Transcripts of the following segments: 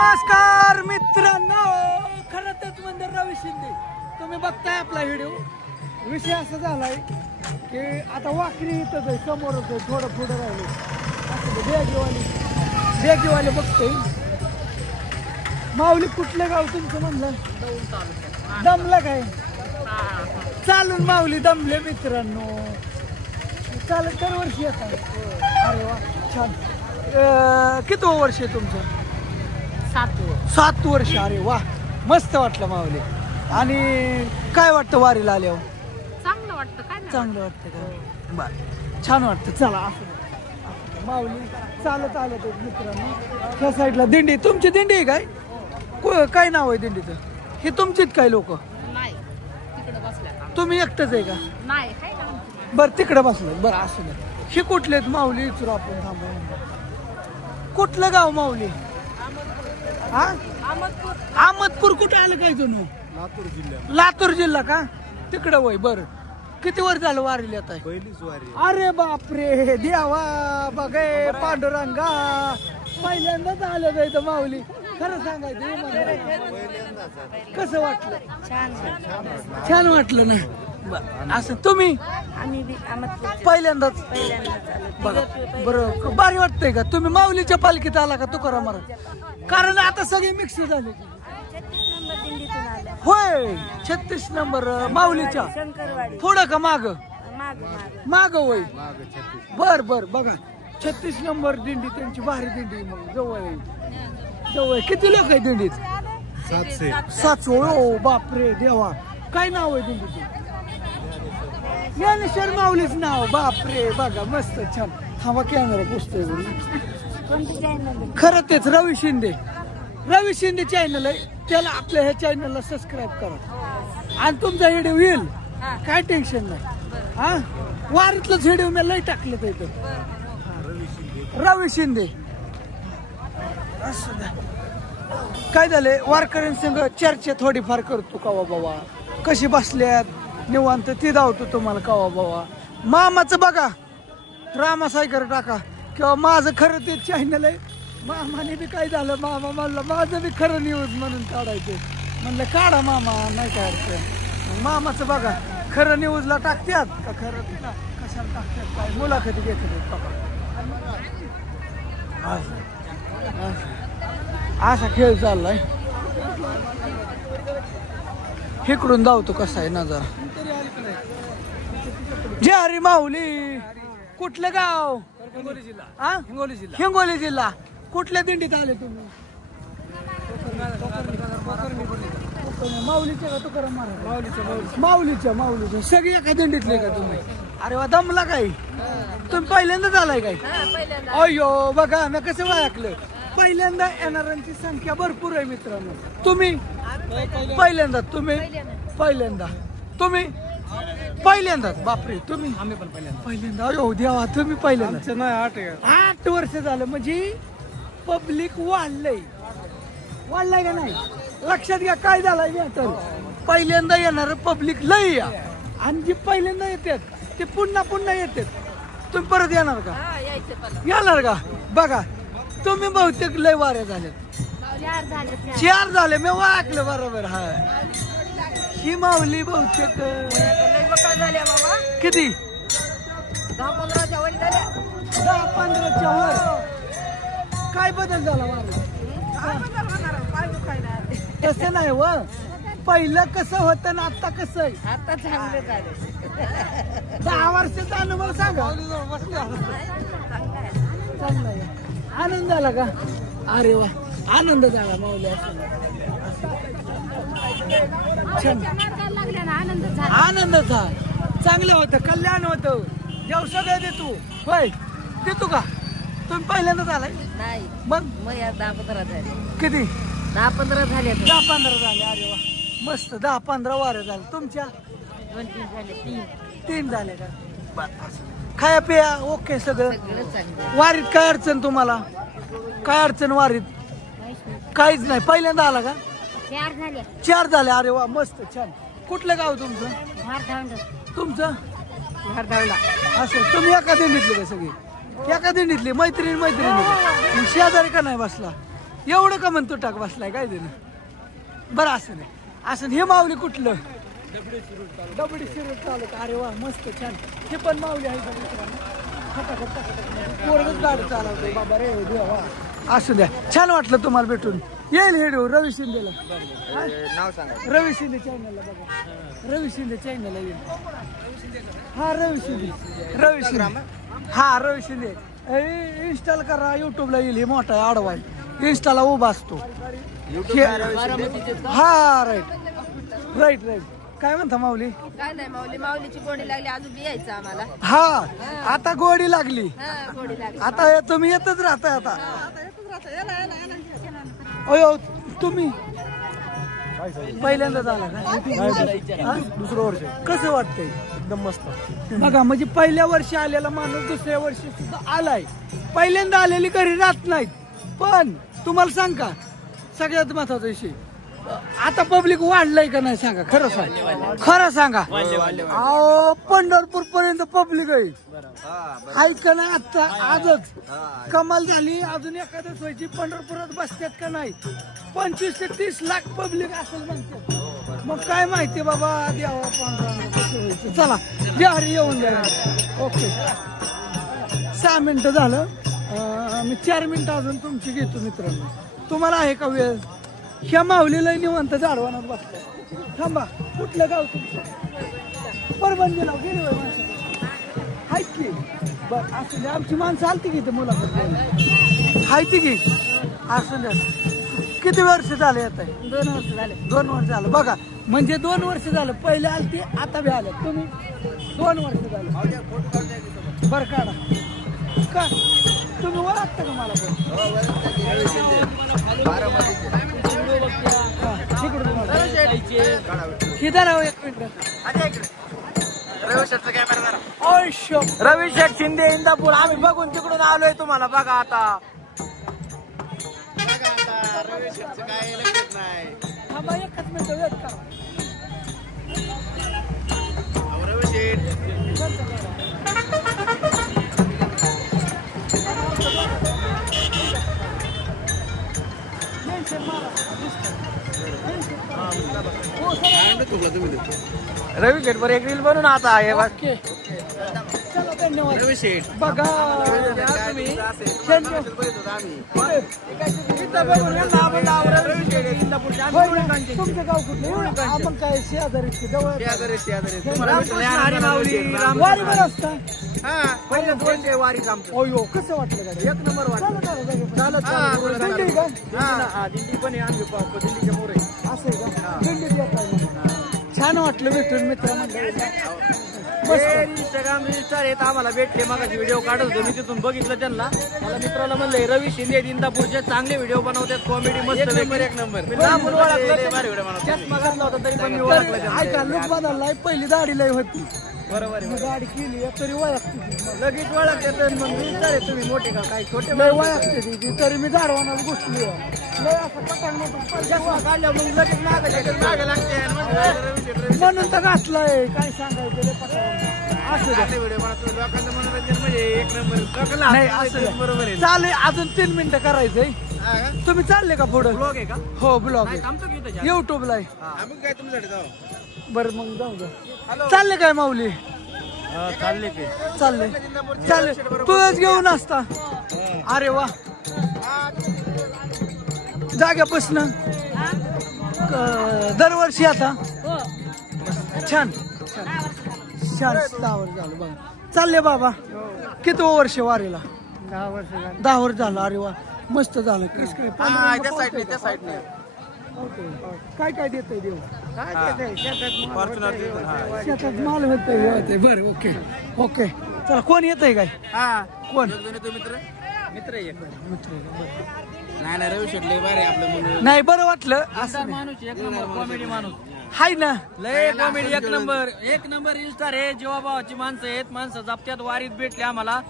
नमस्कार मित्रांनो, खरंच मंदिर रवी शिंदे तुम्ही बघताय आपला व्हिडिओ. विषय असा झालाय की आता वाकरी इथंच आहे, समोरच आहे, थोडं पुढे राहिले बेगीवाले बघतोय. माऊली कुठलं गाव तुमचं म्हणलं? दमला काय? चालून माऊली दमले मित्रांनो. चालत दरवर्षी येतात. अरे वा छान. किती वर्ष आहे तुमचं? 7 वर्ष. अरे वा मस्त वाटलं माऊली. आणि काय वाटतं वारीला आल्यावर? चांगलं वाटतं. काय चांगलं वाटतं का? बर छान वाटतं. चला असं माऊली चालत आलं तर मित्रांनो. त्या साईडला दिंडी, तुमची दिंडी आहे काय? काय नाव आहे दिंडीचं? हे तुमचीच काय लोक? नाही, तिकडे बसल्या. तुम्ही एकटंच आहे का? नाही, बरं तिकडे बसलं. बरं असं नाही. हे कुठले आहेत माऊली? विचारू आपण. थांबून कुठलं गाव माऊली? हा अहमदपूर. कुठे आलं काय तुम्ही? लातूर जिल्हा का? तिकडं वय. बरं किती वर झालं वारीला येत आहे? पहिलीच वारी. अरे बापरे देवा बघे पांडुरंगा, पहिल्यांदाच आलं जायचं माऊली. खरं सांगायचं कसं वाटलं? छान वाटलं ना. असं तुम्ही पहिल्यांदाच बघा. बरं भारी वाटतंय का? तुम्ही माऊलीच्या पालखीत आला का तुकाराम महाराज? कारण आता सगळे मिक्स झाले. होय 36 नंबर माऊलीच्या पुढं का माग? माग होय. बर बर बघा 36 नंबर दिंडी त्यांची भारी दिंडी. मग जवळ किती लोक आहे दिंडीत? 700. ओ बापरे देवा. काय नाव आहे दिंडीचं? ज्ञानेश्वर माऊलीच नाव. बापरे बघा मस्त छान. थांबा कॅमेरा पुसतोय. खरं तेच रवी शिंदे चॅनल आहे. त्याला आपल्या ह्या चॅनलला सबस्क्राईब करा आणि तुमचा व्हिडिओ येईल. काय टेन्शन नाही. हा वारीतलंच व्हिडिओ मी लय टाकलं तर रवी शिंदे. असं काय झालंय वारकऱ्यांसंग चर्चा थोडीफार करतो. कावा बाबा कशी बसल्यात निवांत ती धावतो तुम्हाला. कावा बाबा मामाचं बघा रामासायकर टाका किंवा माझं खरं ते चॅनल आहे. मामाने बी काय झालं, मामा म्हणलं माझं बी खरं न्यूज म्हणून काढायचं. म्हणलं काढा मामा, नाही काय अडचण. मामाचं बघा खरं न्यूजला टाकतात का खरं कशाला टाकतात काय मुलाखती घेतात बाबा. असा खेळ चाललाय. इकडून धावतो कसा आहे नजारा. जय हरी माऊली. कुठलं गाव? हिंगोली जिल्हा. कुठल्या दिंडीत आले तुम्ही? माऊलीच्या का तुकाराम महाराज? माऊलीच्या. सगळी एका दिंडीतले का तुम्ही? अरे वा दमला काय? तुम्ही पहिल्यांदाच आलाय काय? अयो बघा मी कसं ओळखलं. पहिल्यांदा येणाऱ्यांची संख्या भरपूर आहे मित्रांनो. तुम्ही पहिल्यांदा? तुम्ही पहिल्यांदाच? बापरे तुम्ही? आम्ही पण पहिल्यांदा. अरे देवा तुम्ही पहिल्यांदा? नाही 8 वर्ष झालं. म्हणजे पब्लिक वाढलंय का नाही? लक्षात घ्या काय झालंय. तर पहिल्यांदा येणार पब्लिक लय या आणि जी पहिल्यांदा येतात ते पुन्हा येतात. तुम्ही परत येणार का? बघा तुम्ही बहुतेक लय वाऱ्या झाल्यात. 4 झाले मी वाकलं बरोबर. हा ही माऊली बहुतेक किती? 10-15च्या वर. काय बदल झाला तसं नाही व. पहिलं कसं होतं ना आता कसं आहे? आता चांगलं झालं. 10 वर्षाचा अनुभव सांगा. चांगला आहे. आनंद झाला का? अरे वा आनंद झाला माऊली. आनंद झाला. चांगलं होतं, कल्याण होतं. जेव सगळं देतो. होय देतो का? तुम्ही पहिल्यांदाच आलाय? नाही मग 10-15 झाले. किती? 10-15 झाले. 10-15 झाले. अरे वा मस्त. 10-15 वाऱ्या झाल्या. तुमच्या? 2-3 झाले. 3 झाले का? खाया पिया ओके सगळं? वारीत काय अडचण तुम्हाला? काय अडचण वारीत? काहीच नाही. पहिल्यांदा आला का? 4 झाले. अरे वा मस्त छान. कुठलं गाव तुमचं? तुमचं असं. तुम्ही एका दिंडीतले का सगळी? एका दिंडीतली मैत्रिणी शेजारी का नाही बसला? एवढं का म्हणतो टाक बसलाय काय देणं बरं असं नाही असं हे माऊली कुठलं डबडी शिरूर चालत अरे वा मस्त छान हे पण माऊली आहे पोरगच गाडी चालवतोय बाबा रे देवा असू द्या छान वाटलं तुम्हाला भेटून येईल हेडू रवी शिंदेला नाव सांगा रवी शिंदे चॅनलला बघा रवी शिंदे चॅनलला येईल हा रवी शिंदे हा रवी शिंदे इन्स्टॉल करा युट्यूबला येईल हे मोठा आडवा इन्स्टाला उभा असतो हा राईट राईट राईट काय म्हणता माऊली काय नाही माऊली माऊलीची गोडी लागली अजून यायचं आम्हाला हा आता गोडी लागली गोडी लागली आता तुम्ही येतच राहताय आता अयो तुम्ही पहिल्यांदाच आला का दुसरं वर्ष कसं वाटतंय एकदम मस्त बघा म्हणजे पहिल्या वर्षी आलेला माणूस दुसऱ्या वर्षी सुद्धा आलाय पहिल्यांदा आलेली घरी राहत नाहीत पण तुम्हाला सांग का सगळ्यात महत्वाचा विषय आता पब्लिक वाढलंय का नाही सांगा खरं सांगा खरं सांगा अहो पंढरपूर पर्यंत पब्लिक आहे हाय का नाही आता आजच कमाल झाली अजून एखाद्या व्हायची पंढरपुरात बसतात का नाही 25 ते 30 लाख पब्लिक असेल म्हणतात मग काय माहिती बाबा देवा पांडुरंग कसं व्हायचं चला बिहारी येऊन द्या ओके 6 मिनिटं झालं मी 4 मिनिटं अजून तुमची घेतो मित्रांनो तुम्हाला आहे का वेळ ह्या माऊलीला निवांत झाडवानात बसलं थांबा कुठलं गाव तुमचं परभणीला गेली होय माणसं हाय की बर असं आमची माणसं आलती की इथे मुलाखत हाय ती की असं द्या किती वर्ष झाले येत आहे 2 वर्ष झाले 2 वर्ष झालं बघा म्हणजे 2 वर्ष झालं पहिले आलती आता बी आले तुम्ही 2 वर्ष झालं बरं काढा का तुम्ही ओळखता का मला रवी शेठ शिंदे इंदापूर आम्ही बघून तिकडून आलोय तुम्हाला बघा आता रवी शेठचं काय लक्षात नाही थांबा एकच मिनिट वेट करा रवी शेठ रवी शेठ वर एक रील बनून आता आहे ओके चला धन्यवाद रवी शेठ बघा तुम्ही तुमचं गाव कुठलं आपण काय शेजारी जवळ वारी बरं असता वारी काम अयो कसं वाटलं गाडी एक नंबर दिंडी का दिंडी पण आहे आम्ही दिंडीच्या मोर असं आहे का दिंडीत येताय छान वाटलं भेटून मित्र इंस्टाग्राम रिस्टार येत आम्हाला भेटले मग व्हिडिओ काढत होते मी तिथून बघितलं त्यांना मला मित्राला म्हणलंय रवी शिंदे इंदापूरचे चांगले व्हिडिओ बनवतात कॉमेडी मस्त एक नंबर चष्मा होता तरी पण मी ओळखलं ऐका लोक बदललाय पहिली दाढी लय होती बरोबर गाडी केली तरी वळखते लगेच ओळखते मग विचार तुम्ही मोठे का काय छोटे लय वळखते ती तरी मी दारवानाच गोष्टी लय असं पटांग काढल्या मग लगेच मागे लागते म्हणून तर घातलंय काय सांगायचं लय पटांग असं लोकांचं मनोरंजन म्हणजे एक नंबर नाही असं बरोबर आहे चालेल अजून 3 मिनिटं करायचंय तुम्ही चालले का पुढे ब्लॉग आहे का हो ब्लॉग युट्यूबला आहे आम्ही काय तुमच्याकडे जाऊ बरं मग जाऊ द्या चालले काय माऊली चालले की चालले चालेल तूच घेऊन असता अरे वा जाग्यापासून दरवर्षी आता छान छान 10 वर्ष झालं बघा चालले बाबा किती वर्ष वारीला 10 वर्ष झालं अरे वा मस्त झालं त्या साईडने काय काय देत देव शेतात माल होतोय बरं ओके ओके चला कोण येत आहे काय कोण मित्र नाही रवी शेटले बरे आपलं नाही बरं वाटलं असं माणूस एक नंबर कॉमेडी माणूस हाय ना लय कॉमेडी एक नंबर रील आहे जीवाभावाची माणसं आहेत माणसं जप्त्यात वारीत भेटले आम्हाला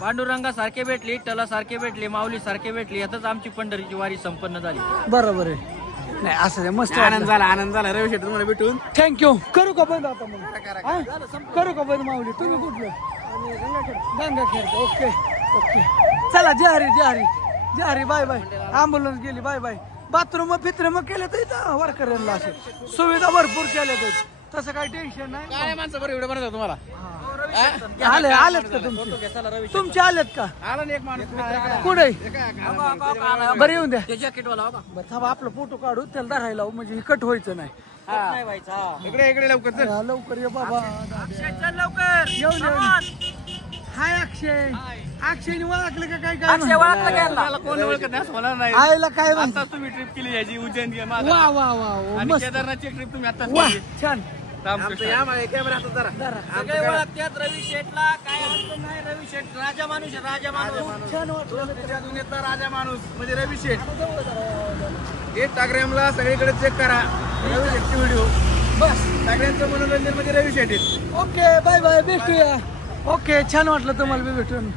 पांडुरंगा सारखे भेटले टला सारखे भेटले माऊली सारखे भेटले यातच आमची पंढरीची वारी संपन्न झाली बरोबर आहे नाही असं मस्त आनंद झाला रवी शेट तुम्हाला भेटून थँक्यू करू का बंद आता मग करू का बंद माऊली तुम्ही कुठलं गंगाखेड ओके ओके चला जय हरी जारी बाय बाय अँब्युलन्स गेली बाय बाय बाथरूम फित्रम केले तर वारकऱ्यांना असे सुविधा भरपूर केल्या तर तसं काही टेन्शन नाही काय माणसं बरं व्हिडिओ बनवतो तुम्हाला आलेत का तुमचे तुमचे आलेत का आला ना एक माणूस कुठे बरं येऊन द्या जॅकेट वाला बरं थांबा आपला फोटो काढू त्याला धरायला म्हणजे हे कट व्हायचं नाही इकडे लवकर चल. हा, लवकर ये बाबा चल लवकर येऊन हाय अक्षय अक्षयने ओळखलं का काय अक्षय ओळखलं का काय याला? कोण ओळखत नाही असं होणार नाही. आयला काय म्हणतो आता तुम्ही ट्रिप केली याची उज्जैन वा वा वा वा, आणि मस्त केदारनाथची ट्रिप तुम्ही आता वा छान सगळे ओळखतात रवी शेठला. काय अडचण नाही. रवी शेठ राजा माणूस आहे, राजा माणूस. छान वाटलं त्याच्या दुनियेतला राजा माणूस म्हणजे रवी शेठ. इंस्टाग्रामला सगळीकडे चेक करा रवी शेठचे व्हिडिओ. बस सगळ्यांचं मनोरंजन म्हणजे रवी शेठ आहेत. ओके बाय बाय भेटूया ओके छान वाटलं तुम्हाला बी भेटून